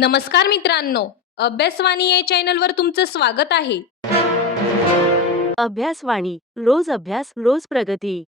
नमस्कार मित्रांनो, अभ्यासवाणी या चॅनलवर तुमचं स्वागत आहे. अभ्यासवाणी रोज अभ्यास रोज प्रगती.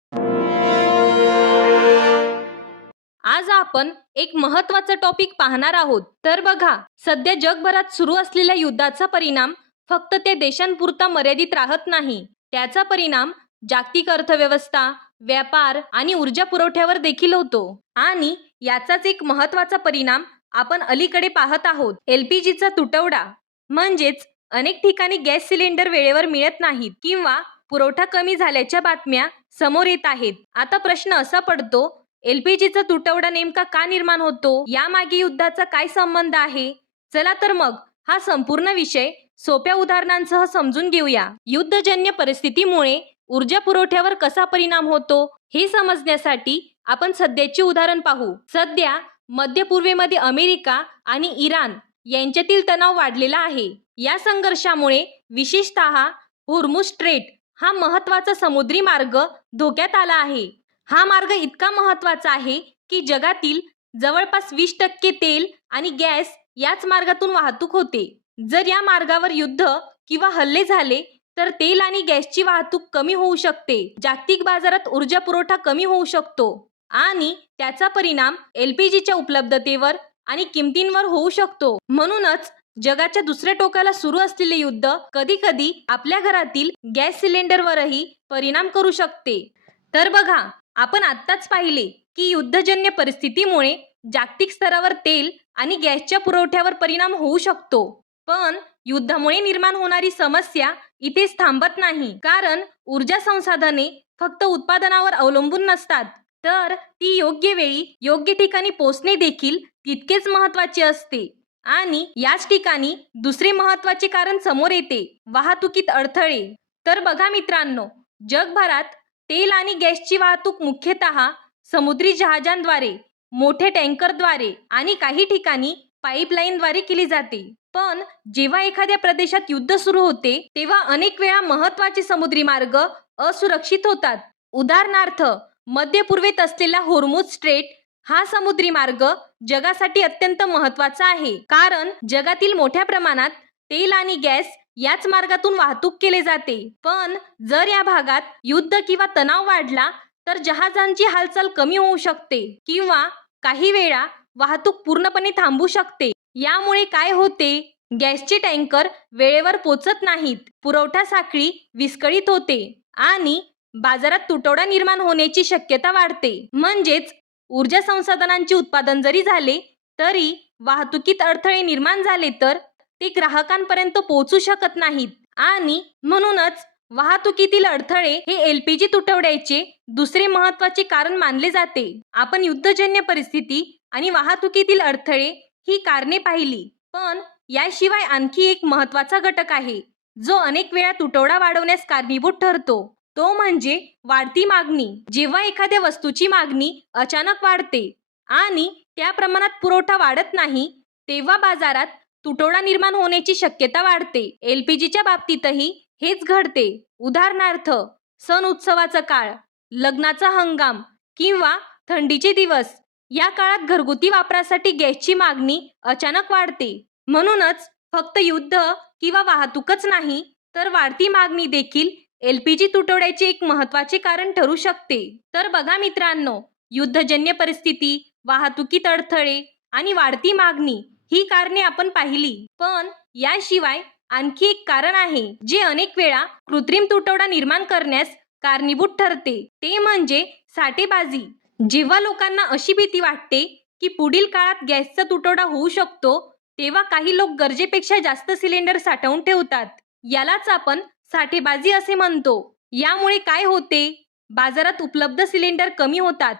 आज आपण एक महत्त्वाचा टॉपिक पाहणार आहोत. तर बघा, सध्या जगभरात सुरू असलेल्या युद्धाचा परिणाम फक्त त्या देशांपुरता मर्यादित राहत नाही. त्याचा परिणाम जागतिक अर्थव्यवस्था, व्यापार आणि ऊर्जा पुरवठ्यावर देखील होतो. आणि याचाच एक महत्त्वाचा परिणाम आपण अलीकडे पाहत आहोत. LPGचा तुटवडा. म्हणजेच अनेक ठिकाणी गॅस सिलेंडर वेळेवर मिळत नाहीत किंवा पुरवठा कमी झाल्याच्या बातम्या समोर येत आहेत. आता प्रश्न असा पडतो, LPGचा तुटवडा नेमका का निर्माण होतो? यामागे युद्धाचा काय संबंध आहे? चला तर मग हा संपूर्ण विषय सोप्या उदाहरणांसह समजून घेऊया. युद्धजन्य परिस्थितीमुळे ऊर्जा पुरवठ्यावर कसा परिणाम होतो हे समजण्यासाठी आपण सध्याचे उदाहरण पाहू. सध्या मध्य पूर्वेमध्ये अमेरिका आणि इराण यांच्यातील तणाव वाढलेला आहे. या संघर्षामुळे विशेषतः होर्मुझ स्ट्रेट हा महत्त्वाचा समुद्री मार्ग धोक्यात आला आहे. हा मार्ग इतका महत्त्वाचा आहे की जगातील जवळपास 20% तेल आणि गॅस याच मार्गातून वाहतूक होते. जर या मार्गावर युद्ध किंवा हल्ले झाले तर तेल आणि गॅसची वाहतूक कमी होऊ शकते. जागतिक बाजारात ऊर्जा पुरवठा कमी होऊ शकतो आणि त्याचा परिणाम LPGच्या उपलब्धतेवर आणि किमतींवर होऊ शकतो. म्हणूनच जगाच्या दुसऱ्या टोकाला सुरू असलेले युद्ध कधी-कधी आपल्या घरातील गॅस सिलेंडरवरही परिणाम करू शकते. तर बघा, आपण आत्ताच पाहिले की युद्धजन्य परिस्थितीमुळे जागतिक स्तरावर तेल आणि गॅसच्या पुरवठ्यावर परिणाम होऊ शकतो. पण युद्धामुळे निर्माण होणारी समस्या इथेच थांबत नाही. कारण ऊर्जा संसाधने फक्त उत्पादनावर अवलंबून नसतात, तर ती योग्य वेळी योग्य ठिकाणी पोहोचणे देखील तितकेच महत्त्वाचे असते. आणि याच ठिकाणी दुसरे महत्त्वाचे कारण समोर येते, वाहतुकीत अडथळे. तर बघा मित्रांनो, जगभरात तेल आणि गॅसची वाहतूक मुख्यतः समुद्री जहाजांद्वारे, मोठे टँकरद्वारे आणि काही ठिकाणी पाईपलाईनद्वारे केली जाते. पण जेव्हा एखाद्या प्रदेशात युद्ध सुरू होते तेव्हा अनेक वेळा महत्त्वाचे समुद्री मार्ग असुरक्षित होतात. उदाहरणार्थ, मध्य पूर्वेत असलेला होर्मुझ स्ट्रेट हा समुद्री मार्ग जगासाठी अत्यंत महत्त्वाचा आहे. कारण जगातील मोठ्या प्रमाणात तेल आणि गॅस याच मार्गातून वाहतूक केले जाते. पण जर या भागात युद्ध किंवा तणाव वाढला तर जहाजांची हालचाल कमी होऊ शकते किंवा काही वेळा वाहतूक पूर्णपणे थांबू शकते. यामुळे काय होते, गॅसचे टँकर वेळेवर पोचत नाहीत, पुरवठा साखळी विस्कळीत होते आणि बाजारात तुटवडा निर्माण होण्याची शक्यता वाढते. म्हणजेच ऊर्जा संसाधनांचे उत्पादन जरी झाले तरी वाहतुकीत अडथळे निर्माण झाले तर ते ग्राहकांपर्यंत पोहोचू शकत नाहीत. आणि म्हणूनच वाहतुकीतील अडथळे हे LPG तुटवड्याचे दुसरे महत्त्वाचे कारण मानले जाते. आपण युद्धजन्य परिस्थिती आणि वाहतुकीतील अडथळे ही कारणे पाहिली, पण याशिवाय आणखी एक महत्त्वाचा घटक आहे जो अनेक वेळा तुटवडा वाढवण्यास कारणीभूत ठरतो. तो म्हणजे वाढती मागणी. जेव्हा एखाद्या वस्तूची मागणी अचानक वाढते आणि त्या प्रमाणात पुरवठा वाढत नाही तेव्हा बाजारात तुटवडा निर्माण होण्याची शक्यता वाढते. LPGच्या बाबतीतही हेच घडते. उदाहरणार्थ, सण उत्सवाचा काळ, लग्नाचा हंगाम किंवा थंडीचे दिवस या काळात घरगुती वापरासाठी गॅसची मागणी अचानक वाढते. म्हणूनच फक्त युद्ध किंवा वाहतूकच नाही तर वाढती मागणी देखील LPG तुटवड्याचे एक महत्त्वाचे कारण ठरू शकते. तर बघा मित्रांनो, युद्धजन्य परिस्थिती, वाहतुकीत अडथळे आणि वाढती मागणी ही कारणे आपण पाहिली, पण याशिवाय आणखी एक कारण आहे जे अनेक वेळा कृत्रिम तुटवडा निर्माण करण्यास कारणीभूत ठरते. ते म्हणजे साठेबाजी. जेव्हा लोकांना अशी भीती वाटते की पुढील काळात गॅसचा तुटवडा होऊ शकतो तेव्हा काही लोक गरजेपेक्षा जास्त सिलेंडर साठवून ठेवतात. यालाच आपण साठेबाजी असे म्हणतो. यामुळे काय होते, बाजारात उपलब्ध सिलेंडर कमी होतात,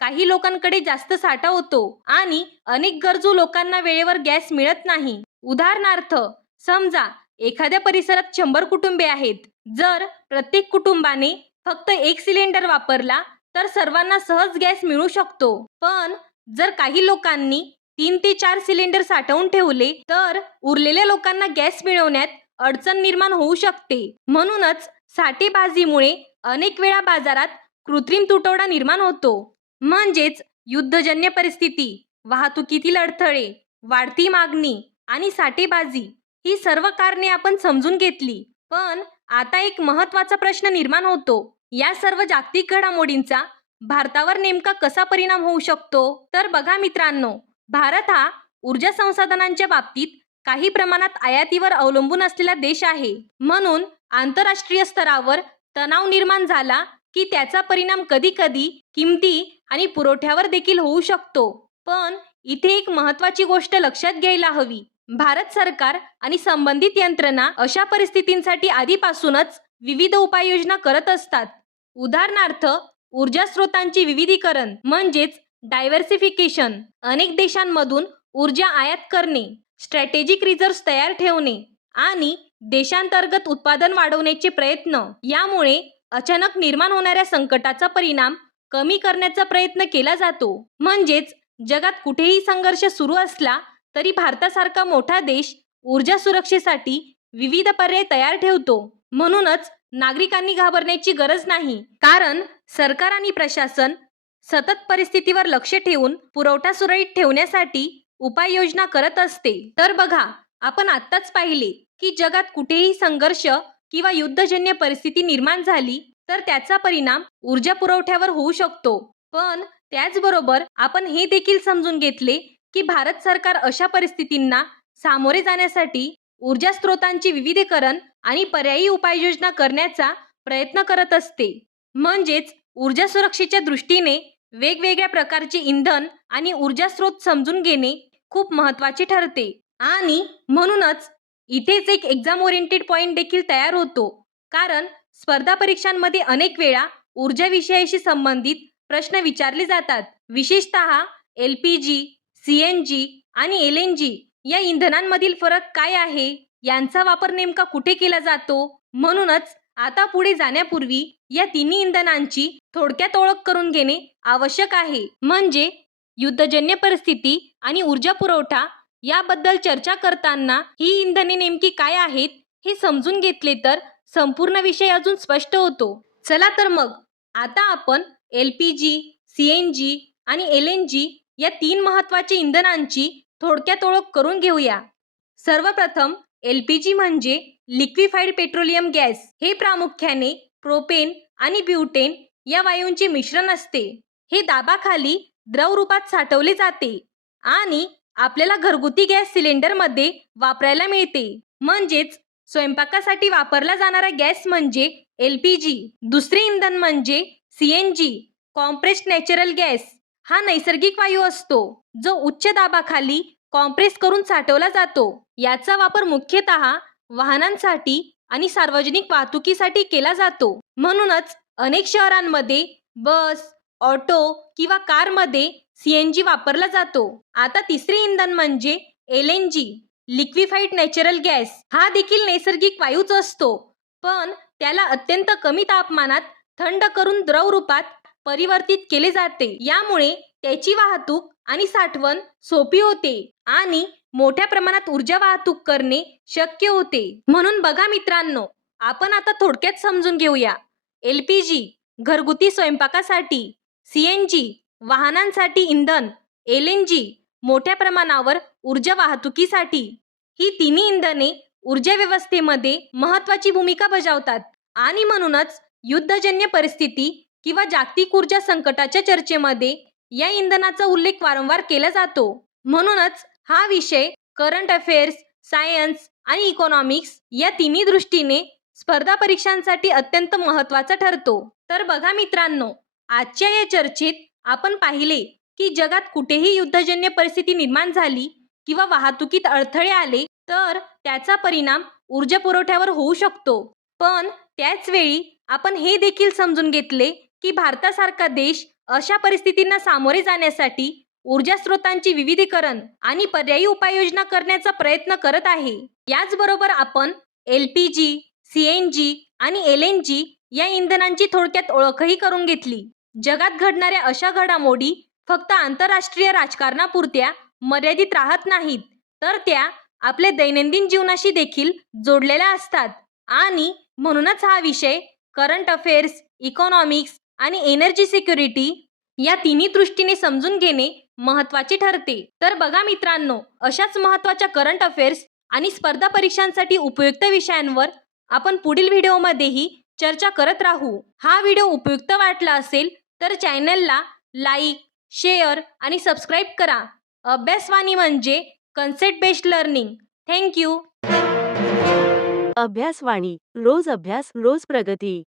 काही लोकांकडे जास्त साठा होतो आणि अनेक गरजू लोकांना वेळेवर गॅस मिळत नाही. उदाहरणार्थ, समजा एखाद्या परिसरात 100 कुटुंबे आहेत. जर प्रत्येक कुटुंबाने फक्त एक सिलेंडर वापरला तर सर्वांना सहज गॅस मिळू शकतो. पण जर काही लोकांनी 3 ते 4 सिलेंडर साठवून ठेवले तर उरलेल्या लोकांना गॅस मिळवण्यात अडचण निर्माण होऊ शकते. म्हणूनच साठेबाजीमुळे अनेक वेळा बाजारात कृत्रिम तुटवडा निर्माण होतो. म्हणजेच युद्धजन्य परिस्थिती, वाहतुकीतील अडथळे वाढती मागणी आणि साठेबाजी ही सर्व कारणे आपण समजून घेतली. पण आता एक महत्त्वाचा प्रश्न निर्माण होतो. या सर्व जागतिक घडामोडींचा भारतावर नेमका कसा परिणाम होऊ शकतो? तर बघा मित्रांनो, भारत हा ऊर्जा संसाधनांच्या बाबतीत काही प्रमाणात आयातीवर अवलंबून असलेला देश आहे. म्हणून आंतरराष्ट्रीय स्तरावर तणाव निर्माण झाला की त्याचा परिणाम कधी-कधी किमती आणि पुरवठ्यावर देखील होऊ शकतो. पण इथे एक महत्त्वाची गोष्ट लक्षात घ्यायला हवी. भारत सरकार आणि संबंधित यंत्रणा अशा परिस्थितींसाठी आधीपासूनच विविध उपाययोजना करत असतात. उदाहरणार्थ, ऊर्जा स्रोतांचे विविधीकरण म्हणजेच डायव्हर्सिफिकेशन, अनेक देशांमधून ऊर्जा आयात करणे, स्ट्रॅटेजिक रिझर्व्ह तयार ठेवणे आणि देशांतर्गत उत्पादन वाढवण्याचे प्रयत्न. यामुळे अचानक निर्माण होणाऱ्या संकटाचा परिणाम कमी करण्याचा प्रयत्न केला जातो. म्हणजेच जगात कुठेही संघर्ष सुरू असला तरी भारतासारखा मोठा देश ऊर्जा सुरक्षेसाठी विविध पर्याय तयार ठेवतो. म्हणूनच नागरिकांनी घाबरण्याची गरज नाही, कारण सरकार आणि प्रशासन सतत परिस्थितीवर लक्ष ठेवून पुरवठा सुरळीत ठेवण्यासाठी उपाययोजना करत असते. तर बघा, आपण आत्ताच पाहिले की जगात कुठेही संघर्ष किंवा युद्धजन्य परिस्थिती निर्माण झाली तर त्याचा परिणाम ऊर्जा पुरवठ्यावर होऊ शकतो. पण त्याचबरोबर आपण हे देखील समजून घेतले की भारत सरकार अशा परिस्थितींना सामोरे जाण्यासाठी ऊर्जा स्रोतांचे विविधीकरण आणि पर्यायी उपाययोजना करण्याचा प्रयत्न करत असते. म्हणजेच ऊर्जा सुरक्षेच्या दृष्टीने वेगवेगळ्या प्रकारचे इंधन आणि ऊर्जा स्रोत समजून घेणे खूप महत्त्वाचे ठरते. आणि म्हणूनच इथेच एक एक्झाम ओरिएंटेड पॉइंट देखील तयार होतो, कारण स्पर्धा परीक्षांमध्ये अनेक वेळा ऊर्जा विषयाशी संबंधित प्रश्न विचारले जातात. विशेषतः LPG, CNG आणि LNG या इंधनांमधील फरक काय आहे, यांचा वापर नेमका कुठे केला जातो. म्हणूनच आता पुढे जाण्यापूर्वी या तिन्ही इंधनांची थोडक्यात ओळख करून घेणे आवश्यक आहे. म्हणजे युद्धजन्य परिस्थिती आणि ऊर्जा पुरवठा याबद्दल चर्चा करताना ही इंधने नेमकी काय आहेत हे समजून घेतले तर संपूर्ण विषय अजून स्पष्ट होतो. चला तर मग आता आपण LPG, CNG आणि LNG या 3 महत्त्वाच्या इंधनांची थोडक्यात ओळख करून घेऊया. सर्वप्रथम LPG म्हणजे लिक्विफाईड पेट्रोलियम गॅस. हे प्रामुख्याने प्रोपेन आणि ब्युटेन या वायूंचे मिश्रण असते. हे दाबाखाली द्रव रूपात साठवले जाते आणि आपल्याला घरगुती गॅस सिलेंडरमध्ये वापरायला मिळते. म्हणजेच स्वयंपाकासाठी वापरला जाणारा गॅस म्हणजे LPG. दुसरे इंधन म्हणजे CNG, कॉम्प्रेस्ड नॅचरल गॅस. हा नैसर्गिक वायू असतो जो उच्च दाबाखाली कॉम्प्रेस करून साठवला जातो. याचा वापर मुख्यतः वाहनांसाठी आणि सार्वजनिक वाहतुकीसाठी केला जातो. म्हणूनच अनेक शहरांमध्ये बस, ऑटो किंवा कारमध्ये CNG वापरला जातो. आता तिसरे इंधन म्हणजे LNG, लिक्विफाईड नॅचरल गॅस. हा देखील नैसर्गिक वायूच असतो, पण त्याला अत्यंत कमी तापमानात थंड करून द्रव रूपात परिवर्तित केले जाते. यामुळे त्याची वाहतूक आणि साठवण सोपी होते आणि मोठ्या प्रमाणात ऊर्जा वाहतूक करणे शक्य होते. म्हणून बघा मित्रांनो, आपण आता थोडक्यात समजून घेऊया. LPG घरगुती स्वयंपाकासाठी, CNG वाहनांसाठी इंधन, LNG मोठ्या प्रमाणावर ऊर्जा वाहतुकीसाठी. ही तिन्ही इंधने ऊर्जा व्यवस्थेमध्ये महत्त्वाची भूमिका बजावतात आणि म्हणूनच युद्धजन्य परिस्थिती किंवा जागतिक ऊर्जा संकटाच्या चर्चेमध्ये या इंधनाचा उल्लेख वारंवार केला जातो. म्हणूनच हा विषय करंट अफेअर्स, सायन्स आणि इकॉनॉमिक्स या तिन्ही दृष्टीने स्पर्धा परीक्षांसाठी अत्यंत महत्त्वाचा ठरतो. तर बघा मित्रांनो, आजच्या या चर्चेत आपण पाहिले की जगात कुठेही युद्धजन्य परिस्थिती निर्माण झाली किंवा वाहतुकीत अडथळे आले तर त्याचा परिणाम ऊर्जा पुरवठ्यावर होऊ शकतो. पण त्याच वेळी आपण हे देखील समजून घेतले की भारतासारखा देश अशा परिस्थितींना सामोरे जाण्यासाठी ऊर्जा स्रोतांचे विविधीकरण आणि पर्यायी उपाययोजना करण्याचा प्रयत्न करत आहे. याचबरोबर आपण LPG, CNG आणि LNG या इंधनांची थोडक्यात ओळखही करून घेतली. जगात घडणाऱ्या अशा घडामोडी फक्त आंतरराष्ट्रीय राजकारणापुरत्या मर्यादित राहत नाहीत, तर त्या आपल्या दैनंदिन जीवनाशी देखील जोडलेल्या असतात. आणि म्हणूनच हा विषय करंट अफेअर्स, इकॉनॉमिक्स आणि एनर्जी सिक्युरिटी या तिन्ही दृष्टीने समजून घेणे महत्त्वाची ठरते. तर बघा मित्रांनो, अशाच महत्त्वाच्या करंट अफेअर्स आणि स्पर्धा परीक्षांसाठी उपयुक्त विषयांवर आपण पुढील व्हिडिओमध्येही चर्चा करत राहू. हा व्हिडिओ उपयुक्त वाटला असेल तर चॅनलला लाईक, शेअर आणि सबस्क्राईब करा. अभ्यासवाणी म्हणजे concept based learning. Thank you. Abhyasvani रोज अभ्यास रोज प्रगती.